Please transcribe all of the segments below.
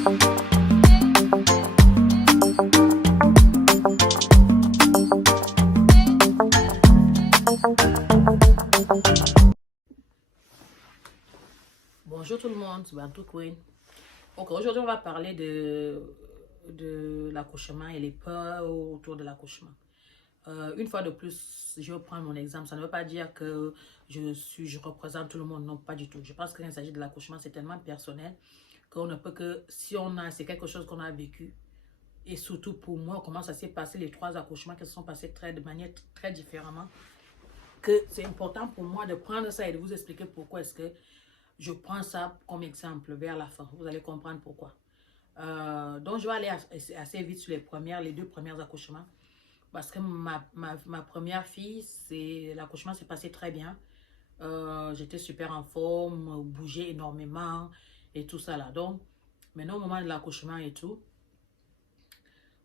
Bonjour tout le monde, c'est Bantou Queen. Ok, aujourd'hui on va parler de l'accouchement et les peurs autour de l'accouchement. Une fois de plus, je vais prendre mon exemple. Ça ne veut pas dire que je représente tout le monde, non, pas du tout. Je pense que quand il s'agit de l'accouchement, c'est tellement personnel qu'on ne peut que, si on a, c'est quelque chose qu'on a vécu. Et surtout pour moi, comment ça s'est passé, les 3 accouchements qui se sont passés de manière très différemment, que c'est important pour moi de prendre ça et de vous expliquer pourquoi est-ce que je prends ça comme exemple vers la fin. Vous allez comprendre pourquoi. Donc, je vais aller assez vite sur les 2 premiers accouchements. Parce que ma première fille, l'accouchement s'est passé très bien. J'étais super en forme, bougeais énormément et tout ça là. Donc, maintenant au moment de l'accouchement et tout,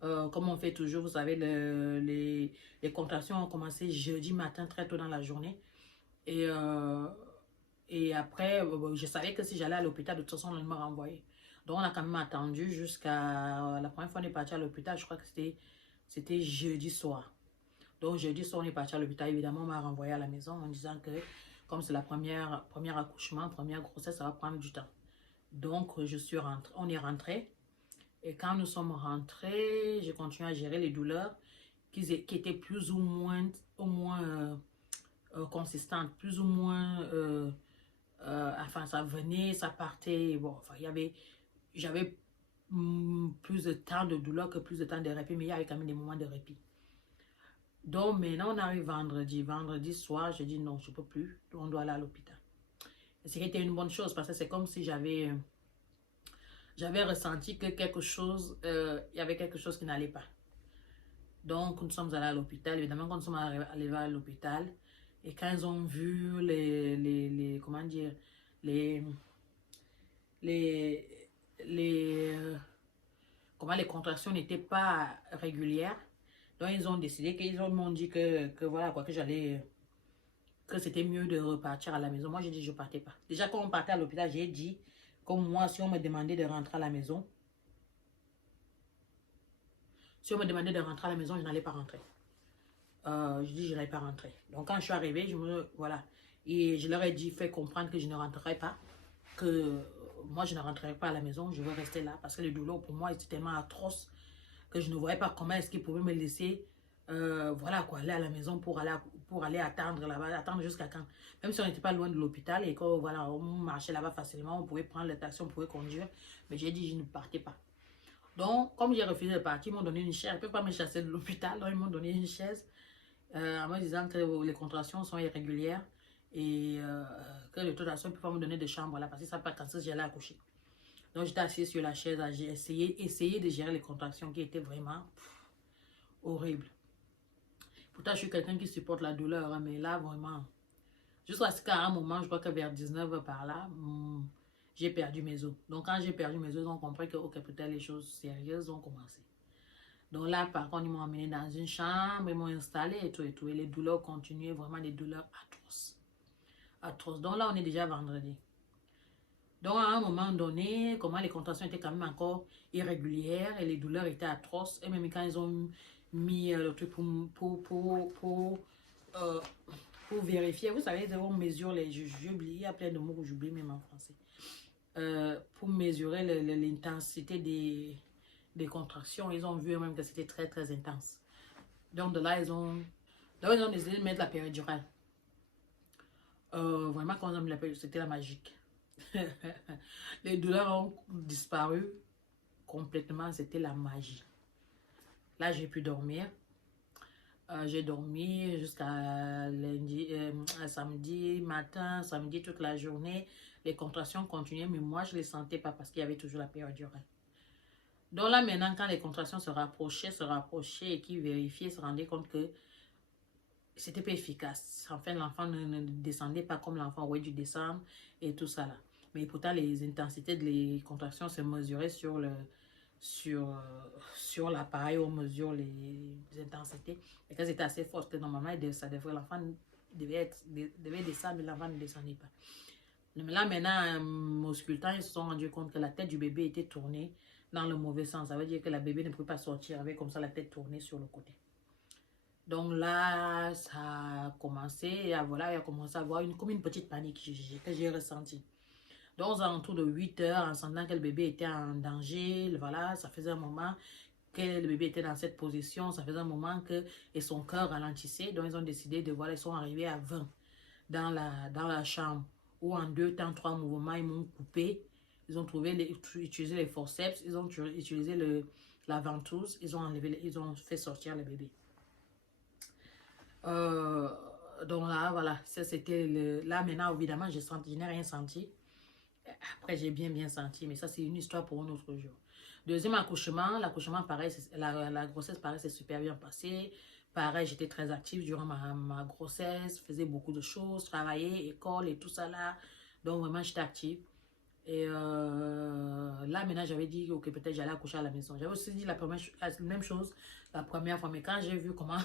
comme on fait toujours, vous savez, les contractions ont commencé jeudi matin très tôt dans la journée. Et, et après, je savais que si j'allais à l'hôpital, de toute façon, on allait me renvoyer. Donc, on a quand même attendu jusqu'à la première fois qu'on est parti à l'hôpital. Je crois que c'était jeudi soir. Donc, jeudi soir, on est parti à l'hôpital. Évidemment, on m'a renvoyé à la maison en disant que, comme c'est la première accouchement, première grossesse, ça va prendre du temps. Donc, on est rentré. Et quand nous sommes rentrés, j'ai continué à gérer les douleurs qui étaient plus ou moins, consistantes, plus ou moins, enfin, ça venait, ça partait. Bon, enfin, j'avais plus de temps de douleur que plus de temps de répit, mais il y avait quand même des moments de répit. Donc maintenant, on arrive vendredi. Vendredi soir, je dis non, je ne peux plus. On doit aller à l'hôpital. Et ce qui était une bonne chose parce que c'est comme si j'avais ressenti que il y avait quelque chose qui n'allait pas. Donc, nous sommes allés à l'hôpital. Évidemment, quand nous sommes arrivés à l'hôpital, et quand ils ont vu comment dire, les, les, comment les contractions n'étaient pas régulières, donc ils ont décidé qu'ils m'ont dit que voilà quoi, que c'était mieux de repartir à la maison. Moi, j'ai dit je ne partais pas. Déjà, quand on partait à l'hôpital, j'ai dit, comme moi, si on me demandait de rentrer à la maison, je n'allais pas rentrer. Je dis je n'allais pas rentrer. Donc quand je suis arrivée, voilà. Et je leur ai dit, fait comprendre que je ne rentrerai pas, que moi je ne rentrerai pas à la maison, je veux rester là parce que les douleurs pour moi étaient tellement atroces que je ne voyais pas comment est-ce qu'ils pouvaient me laisser, voilà quoi, aller à la maison pour aller attendre là-bas, attendre jusqu'à quand. Même si on n'était pas loin de l'hôpital et que voilà, on marchait là-bas facilement, on pouvait prendre le taxi, on pouvait conduire, mais j'ai dit je ne partais pas. Donc, comme j'ai refusé de partir, ils m'ont donné une chaise. Ils ne peuvent pas me chasser de l'hôpital, donc ils m'ont donné une chaise en me disant que les contractions sont irrégulières et que de toute façon, ils ne peuvent pas me donner de chambre là parce qu'ils ne savent pas quand j'allais accoucher. Donc, j'étais assise sur la chaise, j'ai essayé de gérer les contractions qui étaient vraiment horribles. Pourtant, je suis quelqu'un qui supporte la douleur, hein, mais là, vraiment, jusqu'à un moment, je crois que vers 19h par là, j'ai perdu mes os. Donc, quand j'ai perdu mes os, on compris que ok, peut-être les choses sérieuses ont commencé. Donc là, par contre, ils m'ont emmené dans une chambre, ils m'ont installé et tout et tout. Et les douleurs continuaient, vraiment des douleurs atroces. Atroces. Donc là, on est déjà vendredi. Donc à un moment donné, comment les contractions étaient quand même encore irrégulières et les douleurs étaient atroces. Et même quand ils ont mis le truc euh, pour vérifier, vous savez, on mesure les... J'oublie, il y a plein de mots que j'oublie même en français. Pour mesurer l'intensité des contractions, ils ont vu même que c'était très très intense. Donc de là, ils ont décidé de mettre la péridurale. Vraiment, quand on a mis la péridurale, c'était la magique. Les douleurs ont disparu complètement, c'était la magie. Là, j'ai pu dormir. J'ai dormi jusqu'à samedi matin, samedi toute la journée. Les contractions continuaient, mais moi, je ne les sentais pas parce qu'il y avait toujours la péridurale. Donc là, maintenant, quand les contractions se rapprochaient et qu'ils vérifiaient, se rendaient compte que c'était pas efficace. Enfin, l'enfant ne descendait pas comme l'enfant aurait dû descendre et tout ça là. Mais pourtant, les intensités des contractions se mesuraient sur l'appareil où on mesure les intensités. Et qu'elles étaient assez fortes que normalement, l'enfant devait descendre, mais l'enfant ne descendait pas. Mais là, maintenant, auscultant, ils se sont rendus compte que la tête du bébé était tournée dans le mauvais sens. Ça veut dire que la bébé ne pouvait pas sortir avec comme ça la tête tournée sur le côté. Donc là, ça a commencé, et voilà, il a commencé à avoir comme une petite panique que j'ai ressentie. Donc, aux alentours de 8 heures, en sentant que le bébé était en danger, voilà, ça faisait un moment que le bébé était dans cette position, ça faisait un moment que et son cœur ralentissait. Donc, ils ont décidé de, voilà, ils sont arrivés à 20 dans la chambre, où en 2 temps, 3 mouvements, ils m'ont coupé. Ils ont utilisé les forceps, ils ont utilisé la ventouse, ils ont fait sortir le bébé. Euh, donc là, voilà, ça c'était là maintenant, évidemment, je n'ai rien senti. Après, j'ai bien senti, mais ça, c'est une histoire pour un autre jour. Deuxième accouchement, l'accouchement, pareil, la grossesse, pareil, c'est super bien passé. Pareil, j'étais très active durant ma grossesse, faisais beaucoup de choses, travaillais, école et tout ça là. Donc, vraiment, j'étais active. Et là, maintenant, j'avais dit, ok, peut-être j'allais accoucher à la maison. J'avais aussi dit la même chose la première fois, mais quand j'ai vu comment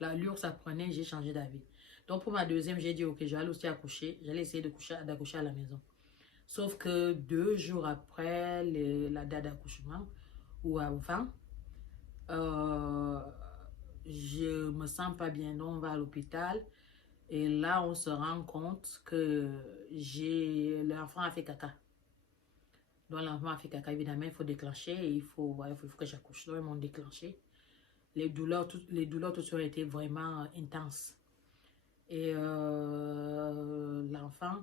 l'allure ça prenait, j'ai changé d'avis. Donc, pour ma deuxième, j'ai dit, ok, j'allais aussi accoucher. J'allais essayer d'accoucher à la maison. Sauf que 2 jours après la date d'accouchement, ou avant, euh, je me sens pas bien. Donc, on va à l'hôpital. Et là, on se rend compte que l'enfant a fait caca. Donc, l'enfant a fait caca, évidemment, il faut déclencher et il faut que j'accouche. Donc, ils m'ont déclenché. Les douleurs, tout de suite, ont été vraiment intenses. Et l'enfant,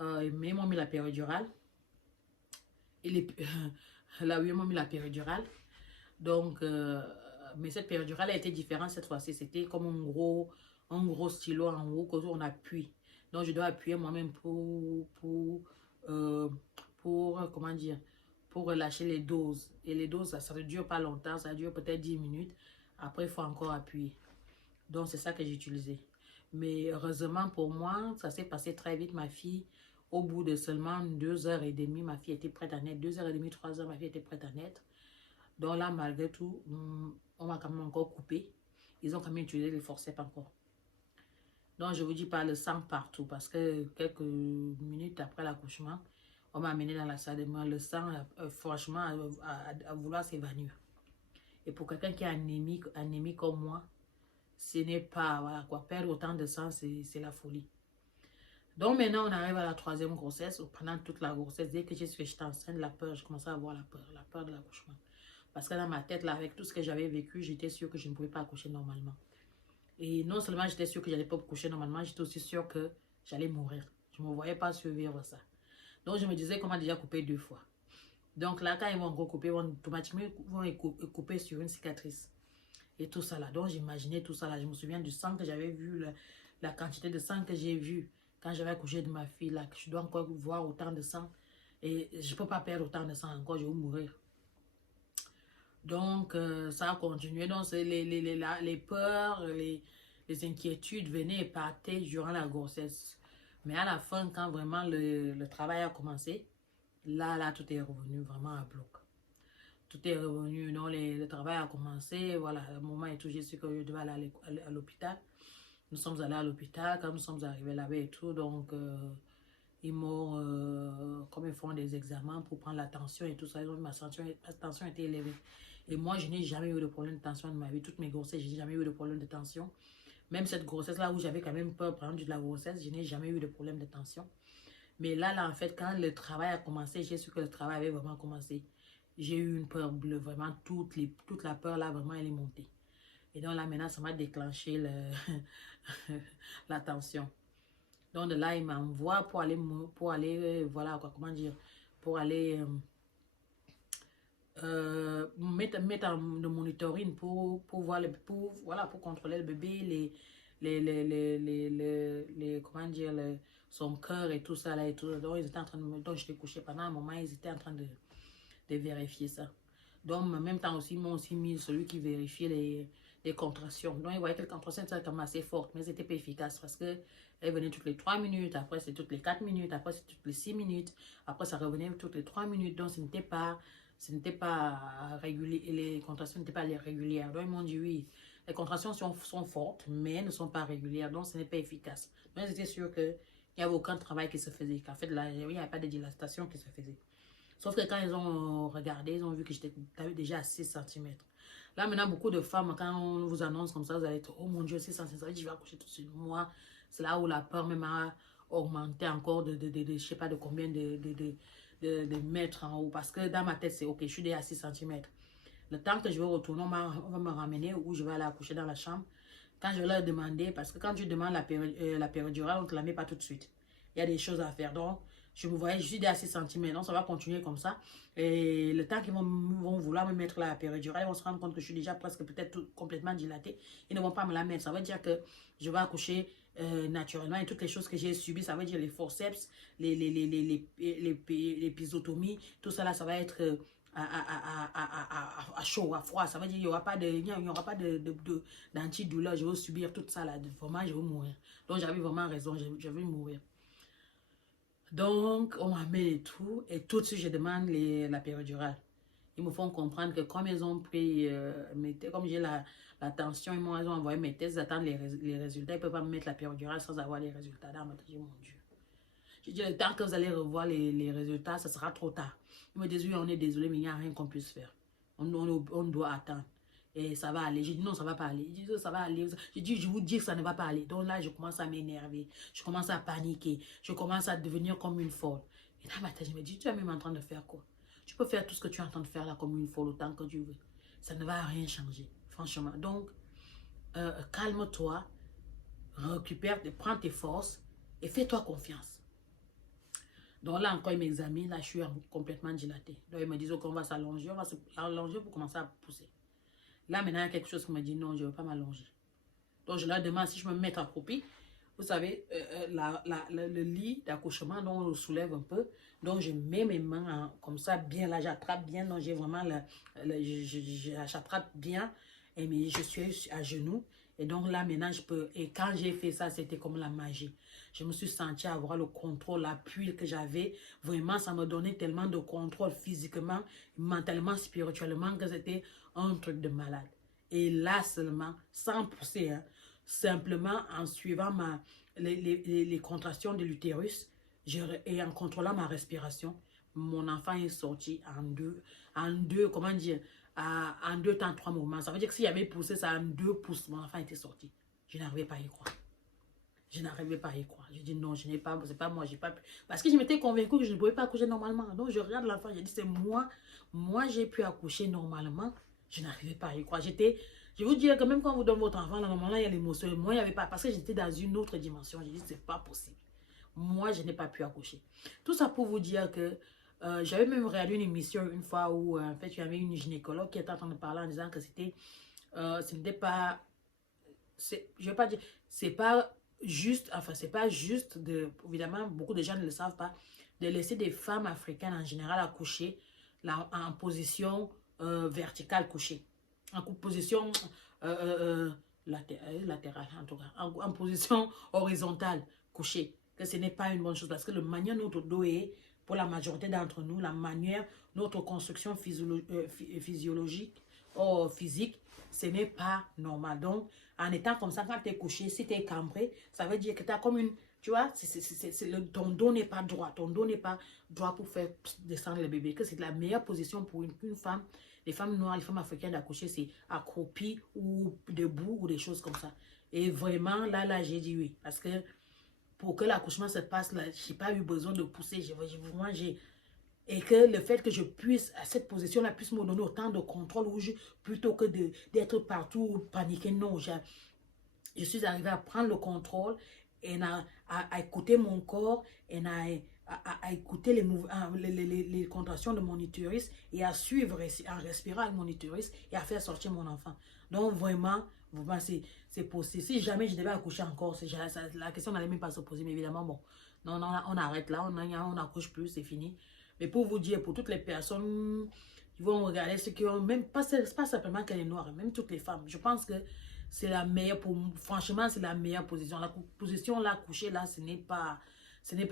ils m'ont mis la péridurale. Et là, oui, ils m'ont mis la péridurale. Donc, mais cette péridurale a été différente cette fois-ci. C'était comme un gros stylo en haut qu'on appuie. Donc, je dois appuyer moi-même euh, comment dire, pour relâcher les doses. Et les doses, ça ne dure pas longtemps, ça dure peut-être 10 minutes. Après, il faut encore appuyer. Donc, c'est ça que j'ai utilisé. Mais heureusement pour moi, ça s'est passé très vite. Ma fille, au bout de seulement 2h30, ma fille était prête à naître. 2h30, 3h, ma fille était prête à naître. Donc là, malgré tout, on m'a quand même encore coupé. Ils ont quand même utilisé les forceps encore. Donc, je vous dis pas le sang partout parce que quelques minutes après l'accouchement, on m'a amené dans la salle de bain. Le sang, franchement, à vouloir s'évanouir. Et pour quelqu'un qui est anémique comme moi, ce n'est pas, voilà quoi, perdre autant de sang, c'est la folie. Donc maintenant, on arrive à la 3e grossesse. Pendant toute la grossesse, dès que j'étais enceinte, je commençais à avoir la peur de l'accouchement. Parce que dans ma tête, là, avec tout ce que j'avais vécu, j'étais sûre que je ne pouvais pas accoucher normalement. Et non seulement j'étais sûre que je n'allais pas accoucher normalement, j'étais aussi sûre que j'allais mourir. Je ne me voyais pas survivre ça. Donc je me disais comment déjà couper 2 fois. Donc là, quand ils vont recouper, ils vont automatiquement couper sur une cicatrice. Et tout ça là. Donc j'imaginais tout ça là. Je me souviens du sang que j'avais vu, la quantité de sang que j'ai vu quand j'avais accouché de ma fille là. Que je dois encore voir autant de sang. Et je ne peux pas perdre autant de sang encore, je vais mourir. Donc, ça a continué. Donc, les peurs, les inquiétudes venaient et partaient durant la grossesse. Mais à la fin, quand vraiment le travail a commencé, là, tout est revenu vraiment à bloc. Tout est revenu. Non, le travail a commencé. Voilà, le moment est tout. J'ai su que je devais aller à l'hôpital. Nous sommes allés à l'hôpital. Quand nous sommes arrivés là-bas et tout, donc, ils m'ont, comme ils font des examens pour prendre la tension et tout ça, ma tension était élevée. Et moi, je n'ai jamais eu de problème de tension de ma vie. Toutes mes grossesses, je n'ai jamais eu de problème de tension. Même cette grossesse-là où j'avais quand même peur, par exemple, de la grossesse, je n'ai jamais eu de problème de tension. Mais là, en fait, quand le travail a commencé, j'ai su que le travail avait vraiment commencé. J'ai eu une peur bleue, vraiment, toute la peur, là, vraiment, elle est montée. Et donc là, maintenant, ça m'a déclenché la tension. Donc de là, il m'envoie pour aller voilà, quoi, comment dire, pour aller mettre en de monitoring pour voir voilà, pour contrôler le bébé, comment dire, son cœur et tout ça là et tout. Donc ils étaient en train donc j'étais couchée pendant un moment, ils étaient en train de vérifier ça. Donc en même temps aussi, ils m'ont aussi mis celui qui vérifiait les contractions. Donc ils voyaient que les contractions étaient comme assez fortes, mais c'était pas efficace parce que elles venaient toutes les 3 minutes, après c'est toutes les 4 minutes, après c'est toutes les 6 minutes, après ça revenait toutes les 3 minutes, donc ce n'était pas régulier, les contractions n'étaient pas régulières. Donc ils m'ont dit oui, les contractions sont fortes, mais elles ne sont pas régulières, donc ce n'est pas efficace. Donc ils étaient sûrs qu'il Il n'y avait aucun travail qui se faisait. En fait, là, il n'y avait pas de dilatation qui se faisait. Sauf que quand ils ont regardé, ils ont vu que j'étais déjà à 6 cm. Là, maintenant, beaucoup de femmes, quand on vous annonce comme ça, vous allez être, oh mon Dieu, 6 cm, ça veut dire que je vais accoucher tout de suite. Moi, c'est là où la peur même a augmenté encore je sais pas de combien de mètres en haut. Parce que dans ma tête, c'est ok, je suis déjà à 6 cm. Le temps que je vais retourner, on va me ramener où je vais aller accoucher dans la chambre. Quand je vais leur demander, parce que quand tu demandes la péridurale, on ne te la met pas tout de suite. Il y a des choses à faire. Donc, je me voyais, je suis déjà à 6 cm. Donc, ça va continuer comme ça. Et le temps qu'ils vont vouloir me mettre la péridurale, ils vont se rendre compte que je suis déjà presque peut-être complètement dilatée. Ils ne vont pas me la mettre. Ça veut dire que je vais accoucher naturellement. Et toutes les choses que j'ai subies, ça veut dire les forceps, l'épisotomie, tout ça là, ça va être à chaud, à froid. Ça veut dire qu'il n'y aura pas d'antidouleur. Je vais subir tout ça là. Vraiment, je vais mourir. Donc, j'avais vraiment raison. Je vais mourir. Donc, on m'amène et tout de suite, je demande la péridurale. Ils me font comprendre que comme ils ont pris, comme j'ai la tension, ils ont envoyé mes tests, ils attendent les résultats. Ils ne peuvent pas me mettre la péridurale sans avoir les résultats. Là, je dis, mon Dieu. Je dis, le temps que vous allez revoir les résultats, ça sera trop tard. Ils me disent, oui, on est désolé, mais il n'y a rien qu'on puisse faire. On doit attendre. Et ça va aller. J'ai dit, non, ça ne va pas aller. Ils disent, ça va aller. J'ai dit, je vous dis que ça ne va pas aller. Donc là, je commence à m'énerver. Je commence à paniquer. Je commence à devenir comme une folle. Et là, ma tête, je me dis, tu es même en train de faire quoi? Tu peux faire tout ce que tu es en train de faire là comme une folle autant que tu veux. Ça ne va rien changer, franchement. Donc, calme-toi, récupère, prends tes forces et fais-toi confiance. Donc là encore, ils m'examinent, là je suis complètement dilatée. Donc ils me disent qu'on va s'allonger, on va s'allonger pour commencer à pousser. Là maintenant, il y a quelque chose qui me dit non, je ne veux pas m'allonger. Donc je leur demande si je me mets accroupie. Vous savez, le lit d'accouchement, donc on le soulève un peu. Donc je mets mes mains comme ça, bien là, j'attrape bien. Donc j'ai vraiment, j'attrape bien et je suis à genoux. Et donc là maintenant, je peux, et quand j'ai fait ça, c'était comme la magie. Je me suis sentie avoir le contrôle, l'appui que j'avais. Vraiment, ça me donnait tellement de contrôle physiquement, mentalement, spirituellement, que c'était un truc de malade. Et là seulement, sans pousser, hein, simplement en suivant les contractions de l'utérus et en contrôlant ma respiration, mon enfant est sorti en deux, comment dire, en 2 temps, 3 mouvements. Ça veut dire que s'il y avait poussé ça en 2 pouces, mon enfant était sorti. Je n'arrivais pas à y croire. Je n'arrivais pas à y croire. Je dis non, je n'ai pas, c'est pas moi, j'ai pas pu. Parce que je m'étais convaincue que je ne pouvais pas accoucher normalement. Donc je regarde l'enfant, je dis c'est moi j'ai pu accoucher normalement. Je n'arrivais pas à y croire. Je vous dire que même quand vous donnez votre enfant, normalement il y a l'émotion. Moi, il n'y avait pas, parce que j'étais dans une autre dimension. J'ai dit c'est pas possible. Moi, je n'ai pas pu accoucher. Tout ça pour vous dire que j'avais même regardé une émission une fois où en fait il y avait une gynécologue qui était en train de parler en disant que ce n'était pas, je vais pas dire, c'est pas juste, enfin c'est pas juste évidemment beaucoup de gens ne le savent pas, de laisser des femmes africaines en général accoucher en position verticale couchée, en position latérale en tout cas, en position horizontale couchée, que ce n'est pas une bonne chose parce que la manière dont notre dos est, pour la majorité d'entre nous, la manière, notre construction physiologique ou physique, ce n'est pas normal. Donc, en étant comme ça, quand tu es couché, si tu es cambré, ça veut dire que tu as comme une, tu vois, ton dos n'est pas droit. Ton dos n'est pas droit pour faire descendre le bébé. Que c'est la meilleure position pour une femme. Les femmes noires, les femmes africaines d'accoucher, c'est accroupi ou debout ou des choses comme ça. Et vraiment, là, j'ai dit oui. Parce que pour que l'accouchement se passe, là, je n'ai pas eu besoin de pousser. Et que le fait que je puisse, à cette position-là, puisse me donner autant de contrôle plutôt que d'être partout paniqué. Non, je suis arrivée à prendre le contrôle et à écouter mon corps et à écouter les contractions de mon utérus et à suivre, à respirer avec mon utérus et à faire sortir mon enfant. Donc vraiment c'est possible. Si jamais je devais accoucher encore, la question n'allait même pas se poser, mais évidemment, bon, non, on arrête là, on n'accouche plus, c'est fini. Mais pour vous dire, pour toutes les personnes qui vont regarder, ceux qui ont même pas simplement que les noirs, même toutes les femmes, je pense que c'est la meilleure, franchement, c'est la meilleure position. La position là, couchée là, ce n'est pas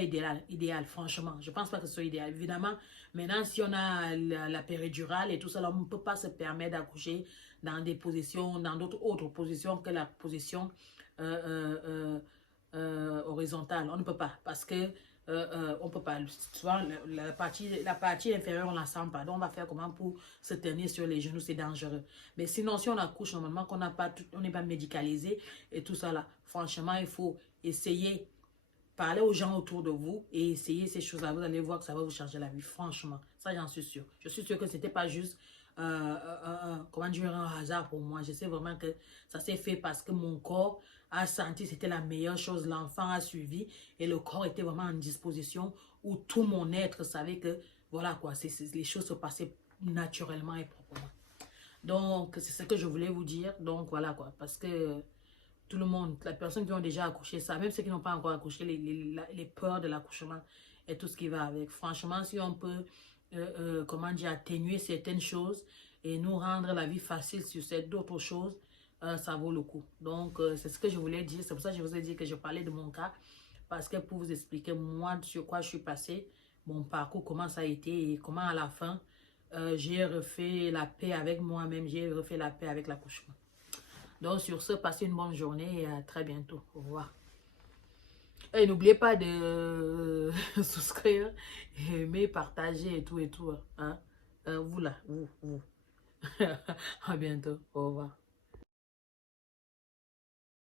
idéal, franchement. Je pense pas que ce soit idéal. Évidemment, maintenant, si on a la péridurale et tout ça, là, on ne peut pas se permettre d'accoucher dans des positions, dans d'autres autres positions que la position horizontale. On ne peut pas parce que on peut pas. Souvent, la partie inférieure, on ne la sent pas. Donc, on va faire comment pour se tenir sur les genoux, c'est dangereux. Mais sinon, si on accouche normalement, qu'on n'a pas, on n'est pas médicalisé et tout ça là, franchement, il faut essayer, parler aux gens autour de vous et essayer ces choses-là. Vous allez voir que ça va vous changer la vie, franchement. Ça, j'en suis sûre. Je suis sûre que ce n'était pas juste, comment dire, un hasard pour moi. Je sais vraiment que ça s'est fait parce que mon corps a senti que c'était la meilleure chose. L'enfant a suivi et le corps était vraiment en disposition où tout mon être savait que, voilà quoi, les choses se passaient naturellement et proprement. Donc, c'est ce que je voulais vous dire. Donc, voilà quoi, parce que tout le monde, les personnes qui ont déjà accouché, ça, même ceux qui n'ont pas encore accouché, les peurs de l'accouchement et tout ce qui va avec. Franchement, si on peut, comment dire, atténuer certaines choses et nous rendre la vie facile sur d'autres choses, ça vaut le coup. Donc, c'est ce que je voulais dire. C'est pour ça que je vous ai dit que je parlais de mon cas. Parce que pour vous expliquer, moi, sur quoi je suis passée, mon parcours, comment ça a été et comment à la fin, j'ai refait la paix avec moi-même, j'ai refait la paix avec l'accouchement. Donc, sur ce, passez une bonne journée et à très bientôt. Au revoir. Et n'oubliez pas de souscrire, aimer, partager et tout et tout. Hein? Vous là, vous. À bientôt. Au revoir.